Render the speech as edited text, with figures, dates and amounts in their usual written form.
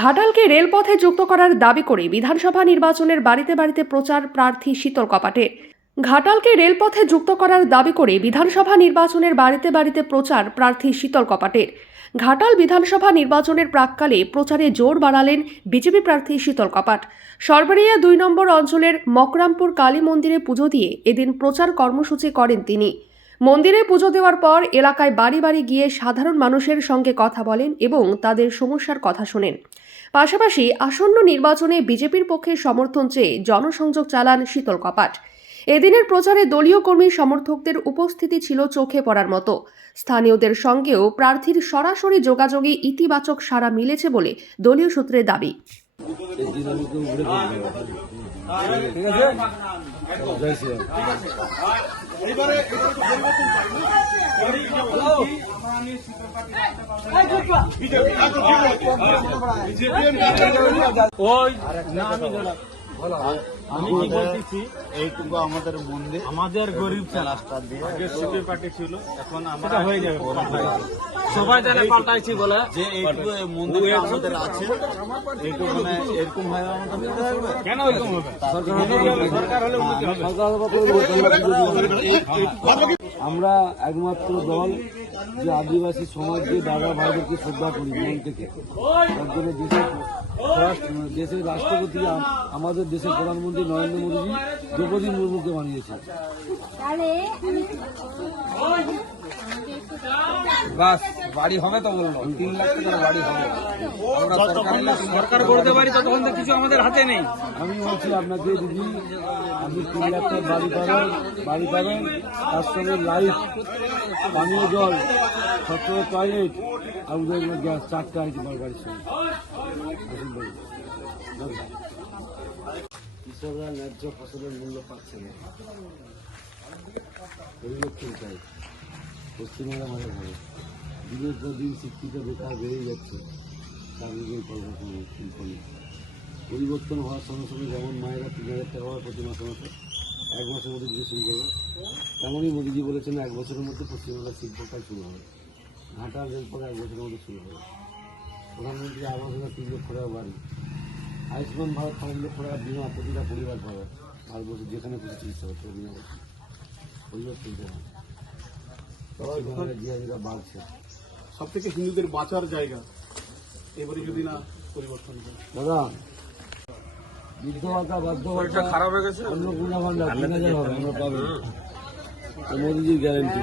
ঘাটালকে রেলপথে যুক্ত করার দাবি করে বিধানসভা নির্বাচনের বাড়িতে বাড়িতে প্রচার প্রার্থী শীতল কপাটের। ঘাটালকে রেলপথে যুক্ত করার দাবি করে বিধানসভা নির্বাচনের বাড়িতে বাড়িতে প্রচার প্রার্থী শীতল কপাটের। ঘাটাল বিধানসভা নির্বাচনের প্রাক্কালে প্রচারে জোর বাড়ালেন বিজেপি প্রার্থী শীতল কপাট। সরবরিয়া 2 নম্বর অঞ্চলের মকরামপুর কালী মন্দিরে পুজো দিয়ে এদিন প্রচার কর্মসূচি করেন তিনি। মন্দিরে পুজো দেওয়ার পর এলাকায় বাড়ি বাড়ি গিয়ে সাধারণ মানুষের সঙ্গে কথা বলেন এবং তাদের সমস্যার কথা শোনেন। পাশাপাশি আসন্ন নির্বাচনে বিজেপির পক্ষে সমর্থন চেয়ে জনসংযোগ চালান শীতল কপাট। এদিনের প্রচারে দলীয় কর্মী সমর্থকদের উপস্থিতি ছিল চোখে পড়ার মতো। স্থানীয়দের সঙ্গেও প্রার্থীর সরাসরি যোগাযোগে ইতিবাচক সাড়া মিলেছে বলে দলীয় সূত্রে দাবি। আমি কি বলতেছি, এইটুকু আমাদের মন্দির, আমাদের গরিব রাস্তা দিয়ে আগে সিপি পার্টি ছিল, এখন আমরা হয়ে যাবে সবাই জানে পাল্টাইছি বলে যে এইটুকু মন্দির আমাদের আছে। এইটুকু মানে এরকম হয় আমাদের কেন এরকম হবে? সরকার হলে উন্নতি হবে। আমরা একমাত্র দল যে আদিবাসী সমাজকে দাদা ভাইদেরকে শ্রদ্ধা করি মন থেকে। দেশের রাষ্ট্রপতি আমাদের দেশের প্রধানমন্ত্রী নরেন্দ্র মোদীজি দ্রৌপদী মুর্মুকে বানিয়েছে। বাস বাড়ি হবে তো বললো 3 লাখ টাকার বাড়ি হবে। আমরা সরকার করতে পারি, ততক্ষণ তো কিছু আমাদের হাতে নেই। আমি বলছি আপনাকে দিদি, আপনি 3 লাখ টাকার বাড়ি পাবেন, তার সঙ্গে লাইট, পানীয় জল, স্বচ্ছ টয়লেট আর গ্যাস, 4টা আইটেম বাড়ির সঙ্গে। কৃষকরা ন্যায্য ফসলের মূল্য পাচ্ছে না, পরিবর্তন চাই। পশ্চিমবঙ্গের আমাদের ভালো, দিনের পর দিন শিক্ষিত বেকার বেড়েই যাচ্ছে। চাকরির পরিবর্তন হওয়ার সঙ্গে সঙ্গে যেমন মায়েরা 3000 টাকা হওয়ার প্রতি মাসে মাসে 1 মাসের মধ্যে দিতে শুরু করবে, তেমনই মোদীজি বলেছেন 1 বছরের মধ্যে পশ্চিমবঙ্গের শিল্পকাজ শুরু হবে। ঘাটাল রেলপথ 1 বছরের মধ্যে শুরু হবে। প্রধানমন্ত্রী আবাস যোজনা 3 লক্ষ টাকা বাড়ি, আয়ুষ্মান ভারত 5 লক্ষ টাকা বিমা প্রতিটা পরিবার পাবে। ভারতবর্ষে যেখানে খুশি চিকিৎসা হচ্ছে বিমা করছে। পরিবর্তন জিয়া বাড়ছে। সব থেকে হিন্দুদের বাঁচার জায়গা, এবারে যদি না পরিবর্তন হয়। দাদা, বৃদ্ধ ভাতা, বাধ্য ভাতা খারাপ হয়ে গেছে, অন্নপূর্ণা ভান্ডার 3000 হবে, আমরা পাবো। মোদীজির গ্যারেন্টি।